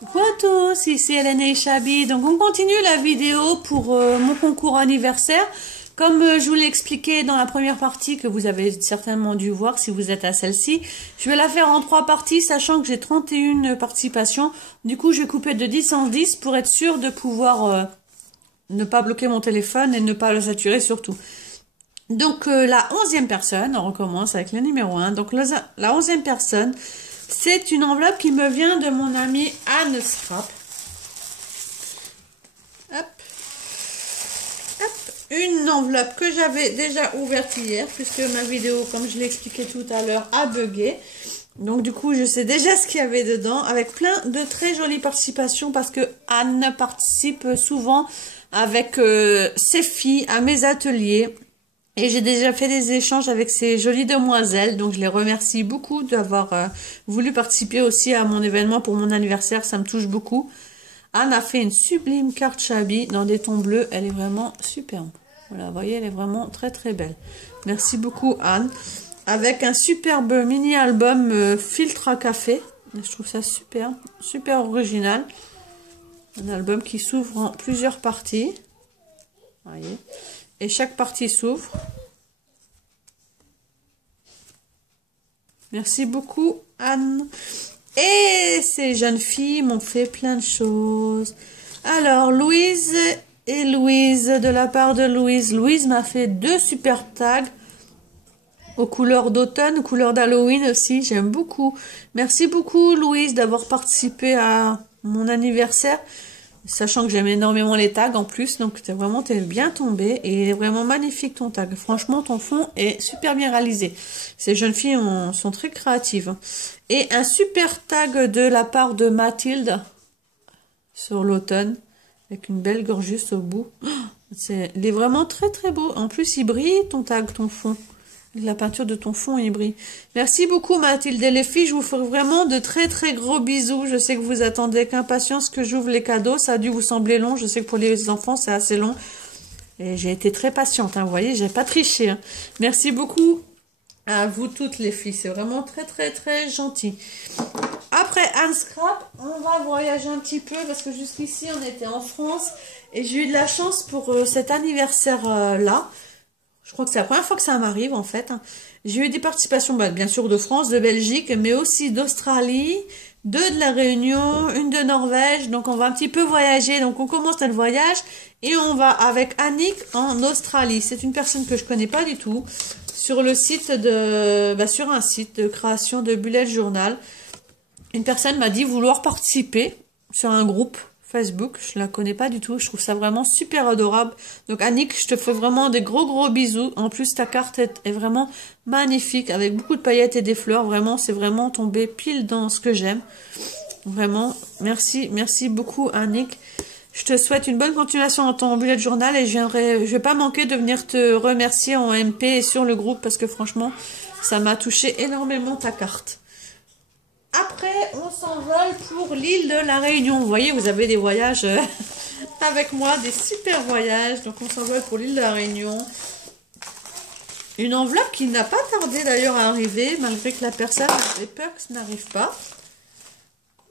Coucou à tous, ici Hélène et Chabi. Donc on continue la vidéo pour mon concours anniversaire. Comme je vous l'ai expliqué dans la première partie que vous avez certainement dû voir si vous êtes à celle-ci, je vais la faire en 3 parties sachant que j'ai 31 participations. Du coup je vais couper de 10 en 10 pour être sûr de pouvoir ne pas bloquer mon téléphone et ne pas le saturer surtout. Donc la 11e personne, on recommence avec le numéro 1. Donc la 11e personne, c'est une enveloppe qui me vient de mon amie Anne Scrap. Hop. Hop. Une enveloppe que j'avais déjà ouverte hier, puisque ma vidéo, comme je l'ai expliqué tout à l'heure, a bugué. Donc du coup, je sais déjà ce qu'il y avait dedans, avec plein de très jolies participations, parce que Anne participe souvent avec ses filles à mes ateliers. Et j'ai déjà fait des échanges avec ces jolies demoiselles, donc je les remercie beaucoup d'avoir voulu participer aussi à mon événement pour mon anniversaire, ça me touche beaucoup. Anne a fait une sublime carte Chabi dans des tons bleus, elle est vraiment superbe. Voilà, vous voyez, elle est vraiment très très belle. Merci beaucoup Anne. Avec un superbe mini-album filtre à café, je trouve ça super, super original. Un album qui s'ouvre en plusieurs parties, vous voyez. Et chaque partie s'ouvre. Merci beaucoup, Anne. Et ces jeunes filles m'ont fait plein de choses. Alors, Louise et Louise, de la part de Louise. Louise m'a fait 2 super tags aux couleurs d'automne, aux couleurs d'Halloween aussi. J'aime beaucoup. Merci beaucoup, Louise, d'avoir participé à mon anniversaire. Sachant que j'aime énormément les tags en plus, donc t'es bien tombé et il est vraiment magnifique ton tag. Franchement, ton fond est super bien réalisé. Ces jeunes filles sont très créatives. Et un super tag de la part de Mathilde sur l'automne, avec une belle gorgeuse au bout. Il est vraiment très très beau. En plus, il brille ton tag, ton fond. La peinture de ton fond, il brille. Merci beaucoup Mathilde et les filles, je vous fais vraiment de très très gros bisous. Je sais que vous attendez avec impatience que j'ouvre les cadeaux. Ça a dû vous sembler long, je sais que pour les enfants c'est assez long. Et j'ai été très patiente, hein, vous voyez, j'ai pas triché. Hein. Merci beaucoup à vous toutes les filles, c'est vraiment très très très gentil. Après Anne Scrap, on va voyager un petit peu parce que jusqu'ici on était en France. Et j'ai eu de la chance pour cet anniversaire là. Je crois que c'est la première fois que ça m'arrive en fait. J'ai eu des participations bien sûr de France, de Belgique, mais aussi d'Australie, 2 de la Réunion, 1 de Norvège. Donc on va un petit peu voyager. Donc on commence notre voyage et on va avec Annick en Australie. C'est une personne que je connais pas du tout. Sur le site sur un site de création de bullet journal. Une personne m'a dit vouloir participer sur un groupe Facebook, je la connais pas du tout, je trouve ça vraiment super adorable. Donc Annick, je te fais vraiment des gros bisous. En plus ta carte est vraiment magnifique avec beaucoup de paillettes et des fleurs, vraiment c'est vraiment tombé pile dans ce que j'aime. Vraiment, merci beaucoup Annick. Je te souhaite une bonne continuation dans ton bullet journal et je vais pas manquer de venir te remercier en MP et sur le groupe parce que franchement, ça m'a touché énormément ta carte. Après, on s'envole pour l'île de la Réunion. Vous voyez, vous avez des voyages avec moi, des super voyages. Donc, on s'envole pour l'île de la Réunion. Une enveloppe qui n'a pas tardé d'ailleurs à arriver, malgré que la personne avait peur que ça n'arrive pas.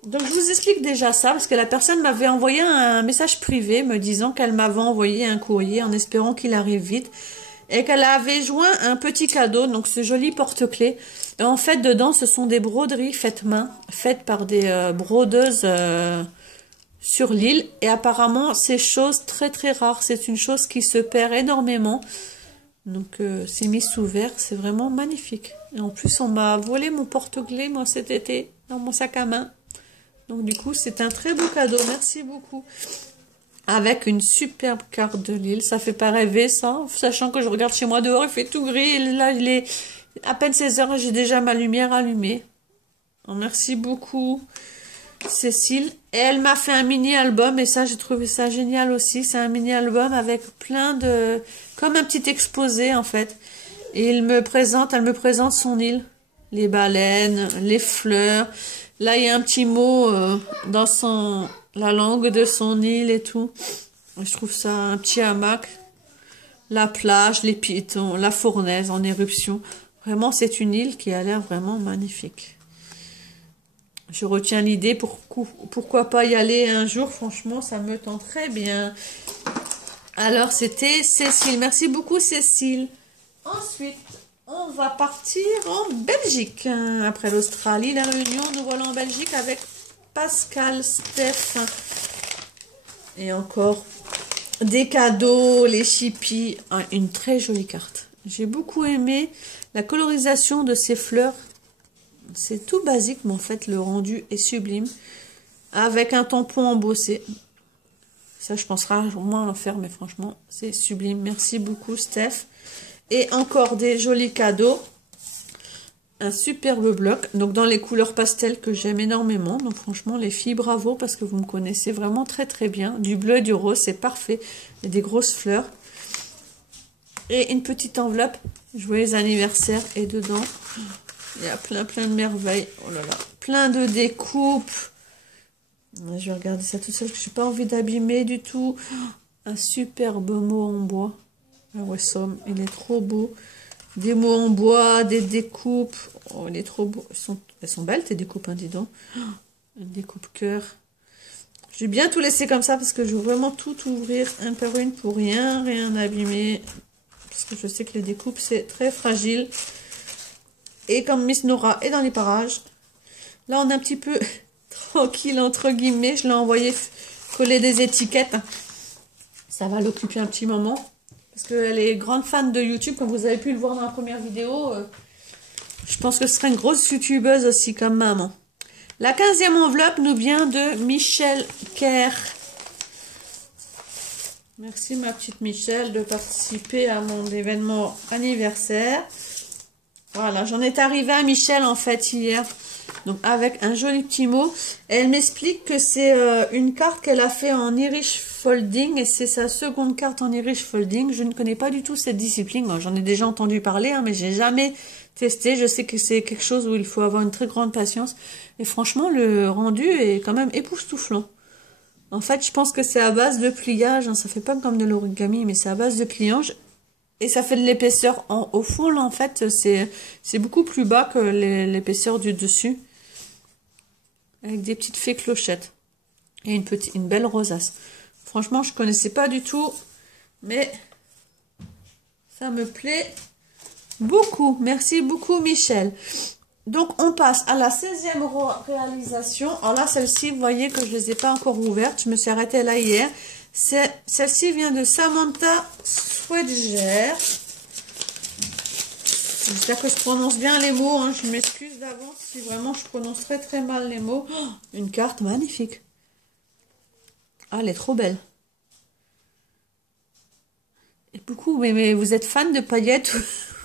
Donc, je vous explique déjà ça, parce que la personne m'avait envoyé un message privé me disant qu'elle m'avait envoyé un courrier en espérant qu'il arrive vite. Et qu'elle avait joint un petit cadeau, donc ce joli porte-clés. Et en fait, dedans, ce sont des broderies faites main, faites par des brodeuses sur l'île. Et apparemment, c'est chose très très rare. C'est une chose qui se perd énormément. Donc, c'est mis sous verre. C'est vraiment magnifique. Et en plus, on m'a volé mon porte-clés, moi, cet été, dans mon sac à main. Donc, du coup, c'est un très beau cadeau. Merci beaucoup. Avec une superbe carte de l'île. Ça fait pas rêver, ça. Sachant que je regarde chez moi dehors, il fait tout gris. Et là, il est à peine 16 h et j'ai déjà ma lumière allumée. Oh, merci beaucoup, Cécile. Et elle m'a fait un mini-album. Et ça, j'ai trouvé ça génial aussi. C'est un mini-album avec plein de... comme un petit exposé, en fait. Et elle me présente son île. Les baleines, les fleurs. Là, il y a un petit mot dans la langue de son île et tout. Je trouve ça un petit hamac. La plage, les piétons, la fournaise en éruption. Vraiment, c'est une île qui a l'air vraiment magnifique. Je retiens l'idée, pourquoi pas y aller un jour, franchement, ça me tente très bien. Alors, c'était Cécile. Merci beaucoup, Cécile. Ensuite, on va partir en Belgique. Après l'Australie, la Réunion, nous voilà en Belgique avec Pascal, Steph. Et encore des cadeaux, les chippies. Une très jolie carte. J'ai beaucoup aimé la colorisation de ces fleurs. C'est tout basique, mais en fait, le rendu est sublime. Avec un tampon embossé. Ça, je penserai au moins en faire, mais franchement, c'est sublime. Merci beaucoup, Steph. Et encore des jolis cadeaux. Un superbe bloc. Donc, dans les couleurs pastel que j'aime énormément. Donc, franchement, les filles, bravo, parce que vous me connaissez vraiment très, très bien. Du bleu et du rose, c'est parfait. Et des grosses fleurs. Et une petite enveloppe. Joyeux anniversaire. Et dedans, il y a plein de merveilles. Oh là là. Plein de découpes. Je vais regarder ça tout seul, que je n'ai pas envie d'abîmer du tout. Un superbe mot en bois. Ah ouais, somme, il est trop beau. Des mots en bois, des découpes. Oh, il est trop beau. Elles sont belles, tes découpes, hein, dis donc. Une découpe cœur. J'ai bien tout laissé comme ça parce que je veux vraiment tout ouvrir un par une pour rien abîmer. Parce que je sais que les découpes, c'est très fragile. Et comme Miss Nora est dans les parages, là, on est un petit peu tranquille, entre guillemets. Je l'ai envoyé coller des étiquettes. Ça va l'occuper un petit moment. Parce qu'elle est grande fan de YouTube, comme vous avez pu le voir dans la première vidéo. Je pense que ce serait une grosse youtubeuse aussi, comme maman. La 15e enveloppe nous vient de Michel Kerr. Merci ma petite Michel de participer à mon événement anniversaire. Voilà, j'en étais arrivée à Michel en fait hier. Donc avec un joli petit mot. Et elle m'explique que c'est une carte qu'elle a fait en Irish Folding. Et c'est sa seconde carte en Irish Folding. Je ne connais pas du tout cette discipline. J'en ai déjà entendu parler, hein, mais j'ai jamais testé. Je sais que c'est quelque chose où il faut avoir une très grande patience. Et franchement, le rendu est quand même époustouflant. En fait, je pense que c'est à base de pliage. Hein. Ça fait pas comme de l'origami, mais c'est à base de pliage. Et ça fait de l'épaisseur au fond, là, en fait, c'est beaucoup plus bas que l'épaisseur du dessus. Avec des petites fées clochettes. Et une belle rosace. Franchement, je connaissais pas du tout. Mais ça me plaît beaucoup. Merci beaucoup, Michel. Donc, on passe à la 16e réalisation. Alors là, celle-ci, vous voyez que je ne les ai pas encore ouvertes. Je me suis arrêtée là hier. Celle-ci vient de Samantha Swedger. J'espère que je prononce bien les mots. Hein. Je m'excuse d'avance si vraiment je prononce très très mal les mots. Oh, une carte magnifique. Ah, elle est trop belle. Et beaucoup, mais vous êtes fan de paillettes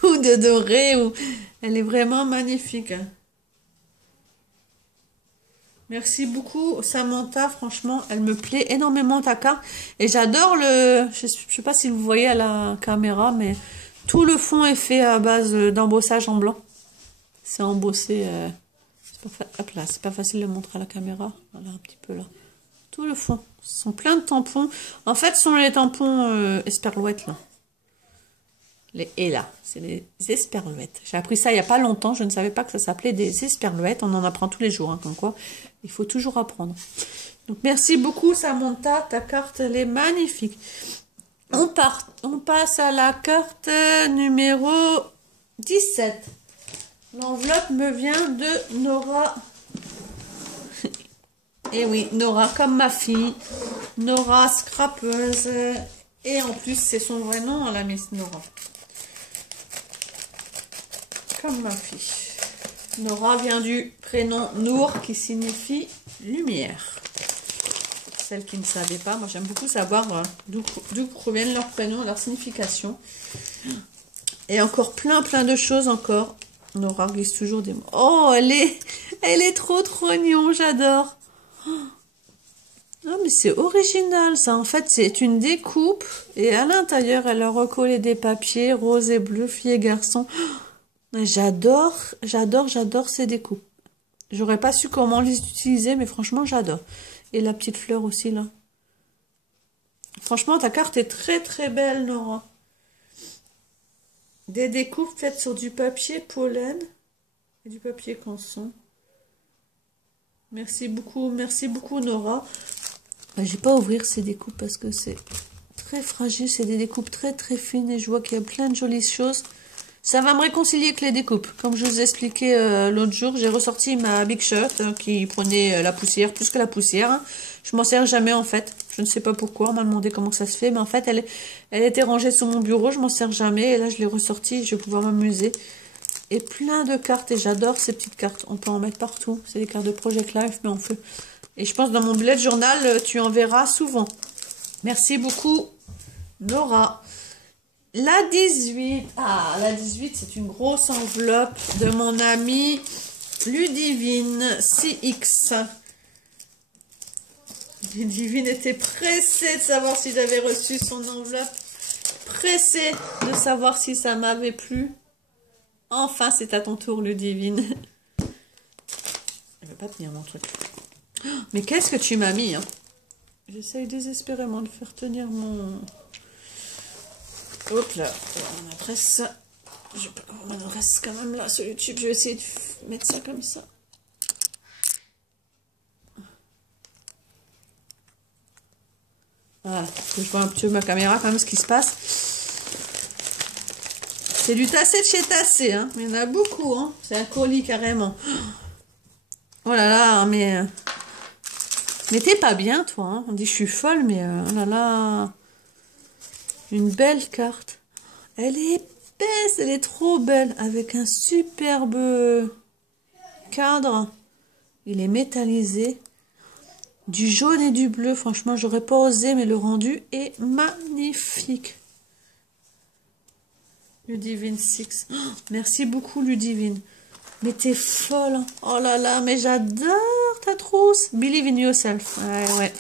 ou de doré ou... Elle est vraiment magnifique. Merci beaucoup Samantha, franchement, elle me plaît énormément ta carte. Et j'adore je sais pas si vous voyez à la caméra, mais tout le fond est fait à base d'embossage en blanc. C'est embossé, hop là, c'est pas facile de montrer à la caméra. Voilà, un petit peu là. Tout le fond, ce sont plein de tampons. En fait, ce sont les tampons esperluettes là. Et là, c'est les esperluettes. J'ai appris ça il n'y a pas longtemps. Je ne savais pas que ça s'appelait des esperluettes. On en apprend tous les jours, hein, comme quoi. Il faut toujours apprendre. Donc, merci beaucoup, Samantha. Ta carte, elle est magnifique. On passe à la carte numéro 17. L'enveloppe me vient de Nora. Et oui, Nora, comme ma fille. Nora, scrapeuse. Et en plus, c'est son vrai nom, la Miss Nora. Comme ma fille. Nora vient du prénom Nour qui signifie lumière. Celles qui ne savaient pas, moi j'aime beaucoup savoir d'où proviennent leurs prénoms, leur signification. Et encore plein de choses encore. Nora glisse toujours des mots. Oh, elle est trop mignon, j'adore. Ah, mais c'est original ça. En fait, c'est une découpe et à l'intérieur, elle a recollé des papiers rose et bleu, filles et garçons. J'adore ces découpes. J'aurais pas su comment les utiliser, mais franchement, j'adore. Et la petite fleur aussi, là. Franchement, ta carte est très, très belle, Nora. Des découpes faites sur du papier pollen et du papier canson. merci beaucoup Nora. J'ai pas à ouvrir ces découpes parce que c'est très fragile, c'est des découpes très fines et je vois qu'il y a plein de jolies choses. Ça va me réconcilier avec les découpes. Comme je vous ai expliqué l'autre jour, j'ai ressorti ma Big Shot qui prenait la poussière, plus que la poussière. Hein. Je m'en sers jamais en fait. Je ne sais pas pourquoi, on m'a demandé comment ça se fait, mais en fait elle était rangée sur mon bureau, je m'en sers jamais et là je l'ai ressortie, je vais pouvoir m'amuser. Et plein de cartes et j'adore ces petites cartes. On peut en mettre partout. C'est des cartes de Project Life, mais on fait. Et je pense dans mon bullet journal, tu en verras souvent. Merci beaucoup, Nora. La 18. Ah, la 18, c'est une grosse enveloppe de mon ami Ludivine CX. Ludivine était pressée de savoir si j'avais reçu son enveloppe. Pressée de savoir si ça m'avait plu. Enfin, c'est à ton tour, Ludivine. Elle veut pas tenir mon truc. Mais qu'est-ce que tu m'as mis, hein? J'essaye désespérément de faire tenir mon... Hop là, on a presque ça. On reste quand même là sur YouTube. Je vais essayer de mettre ça comme ça. Voilà, que je vois un petit peu ma caméra quand même ce qui se passe. C'est du tassé de chez Tassé, hein. Il y en a beaucoup, hein. C'est un colis carrément. Oh là là, mais t'es pas bien, toi, hein. On dit je suis folle, mais oh là là. Une belle carte. Elle est épaisse, elle est trop belle. Avec un superbe cadre. Il est métallisé. Du jaune et du bleu. Franchement, j'aurais pas osé, mais le rendu est magnifique. Ludivine 6. Oh, merci beaucoup, Ludivine. Mais t'es folle. Hein. Oh là là, mais j'adore ta trousse. Believe in yourself. Ouais.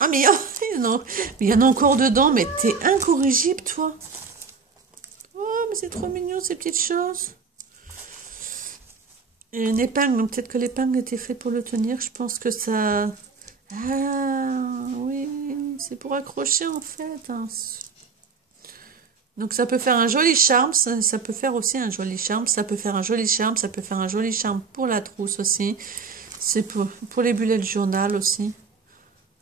Ah, mais il y en a encore dedans, mais t'es incorrigible, toi. Oh, mais c'est trop mignon, ces petites choses. Et une épingle, donc peut-être que l'épingle était faite pour le tenir. Je pense que ça... Ah, oui, c'est pour accrocher, en fait. Hein. Donc ça peut faire un joli charme, ça peut faire aussi un joli charme, ça peut faire un joli charme, ça peut faire un joli charme pour la trousse aussi. C'est pour les bullets de journal aussi.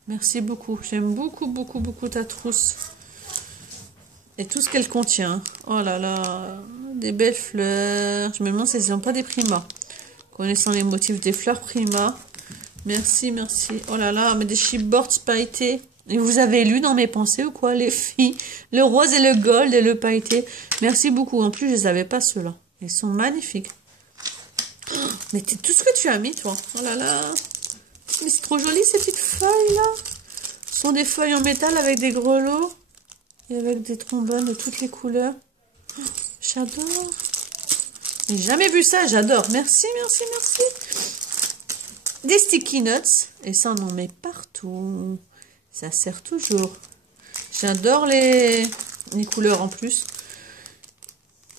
Merci beaucoup. J'aime beaucoup ta trousse. Et tout ce qu'elle contient. Oh là là. Des belles fleurs. Je me demande si elles n'ont pas des Prima. Connaissant les motifs des fleurs Prima. Merci. Oh là là. Mais des chipboards pailletés. Et vous avez lu dans mes pensées ou quoi, les filles? Le rose et le gold et le pailleté. Merci beaucoup. En plus, je les avais pas ceux-là. Ils sont magnifiques. Oh, mais tout ce que tu as mis, toi. Oh là là. Mais c'est trop joli ces petites feuilles là. Ce sont des feuilles en métal avec des grelots et avec des trombones de toutes les couleurs. Oh, j'adore. J'ai jamais vu ça, j'adore. Merci. Des sticky nuts. Et ça on en met partout. Ça sert toujours. J'adore les couleurs en plus.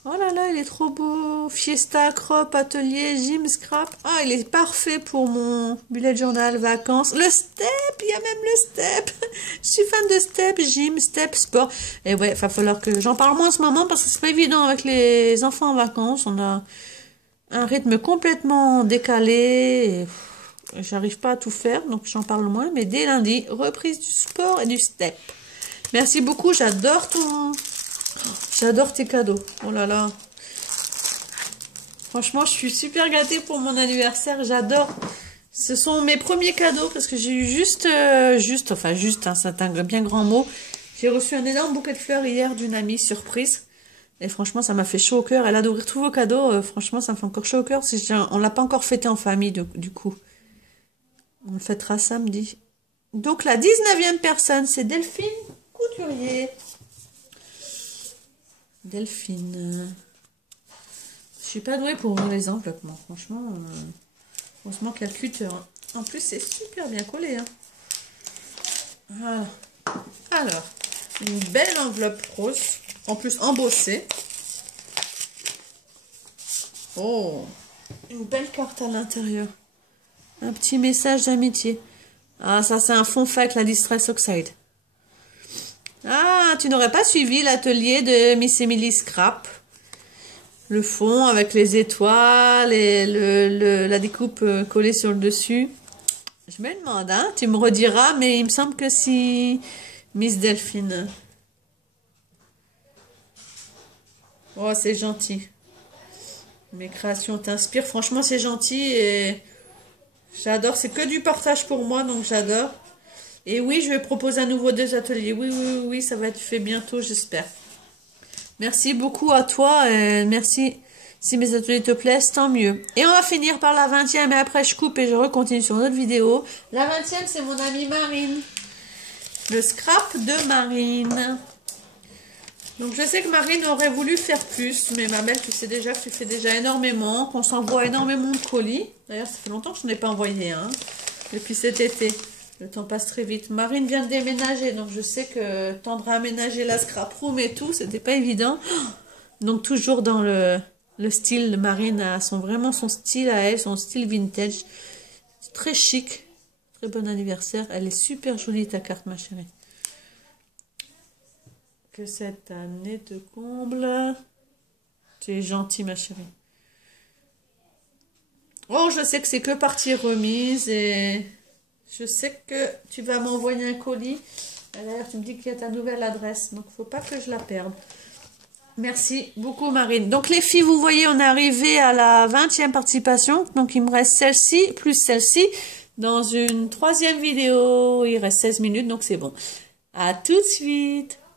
Oh là là, il est trop beau. Fiesta, crop, atelier, gym, scrap. Ah, il est parfait pour mon bullet journal, vacances. Le step, il y a même le step. Je suis fan de step, gym, step, sport. Et ouais, il va falloir que j'en parle moins en ce moment parce que c'est pas évident avec les enfants en vacances. On a un rythme complètement décalé. J'arrive pas à tout faire, donc j'en parle moins. Mais dès lundi, reprise du sport et du step. Merci beaucoup, j'adore tes cadeaux. Oh là là. Franchement, je suis super gâtée pour mon anniversaire. J'adore. Ce sont mes premiers cadeaux parce que j'ai eu juste, hein, c'est un bien grand mot. J'ai reçu un énorme bouquet de fleurs hier d'une amie surprise. Et franchement, ça m'a fait chaud au cœur. Elle a d'ouvrir tous vos cadeaux. Franchement, ça me fait encore chaud au cœur. On l'a pas encore fêté en famille, du coup. On le fêtera samedi. Donc, la 19e personne, c'est Delphine Couturier. Delphine. Je suis pas douée pour ouvrir les enveloppes, moi. Franchement, heureusement qu'il y a le cutter. En plus, c'est super bien collé. Hein. Voilà. Alors, une belle enveloppe rose. En plus, embossée. Oh, une belle carte à l'intérieur. Un petit message d'amitié. Ah, ça, c'est un fond fait avec la Distress Oxide. Ah, tu n'aurais pas suivi l'atelier de Miss Emily Scrap. le fond avec les étoiles et la découpe collée sur le dessus. Je me demande, hein, tu me rediras, mais il me semble que si Miss Delphine. Oh, c'est gentil. Mes créations t'inspirent. Franchement, c'est gentil et j'adore. C'est que du partage pour moi, donc j'adore. Et oui, je vais proposer à nouveau des ateliers. Oui, oui, oui, oui, ça va être fait bientôt, j'espère. Merci beaucoup à toi et merci. Si mes ateliers te plaisent, tant mieux. Et on va finir par la 20e et après je coupe et je recontinue sur une autre vidéo. La 20e, c'est mon amie Marine. Le scrap de Marine. Donc je sais que Marine aurait voulu faire plus, mais ma belle, tu sais déjà que tu fais déjà énormément, qu'on s'envoie énormément de colis. D'ailleurs, ça fait longtemps que je n'en ai pas envoyé un, depuis cet été. Le temps passe très vite. Marine vient de déménager, donc je sais que tendre à aménager la scrap room et tout, c'était pas évident. Donc toujours dans le style de Marine, vraiment son style à elle, son style vintage. Très chic. Très bon anniversaire. Elle est super jolie ta carte, ma chérie. Que cette année te comble. Tu es gentille, ma chérie. Oh, je sais que c'est que partie remise et je sais que tu vas m'envoyer un colis. D'ailleurs, tu me dis qu'il y a ta nouvelle adresse, donc il ne faut pas que je la perde. Merci beaucoup, Marine. Donc, les filles, vous voyez, on est arrivé à la 20e participation. Donc, il me reste celle-ci, plus celle-ci. Dans une 3e vidéo, il reste 16 minutes, donc c'est bon. À tout de suite.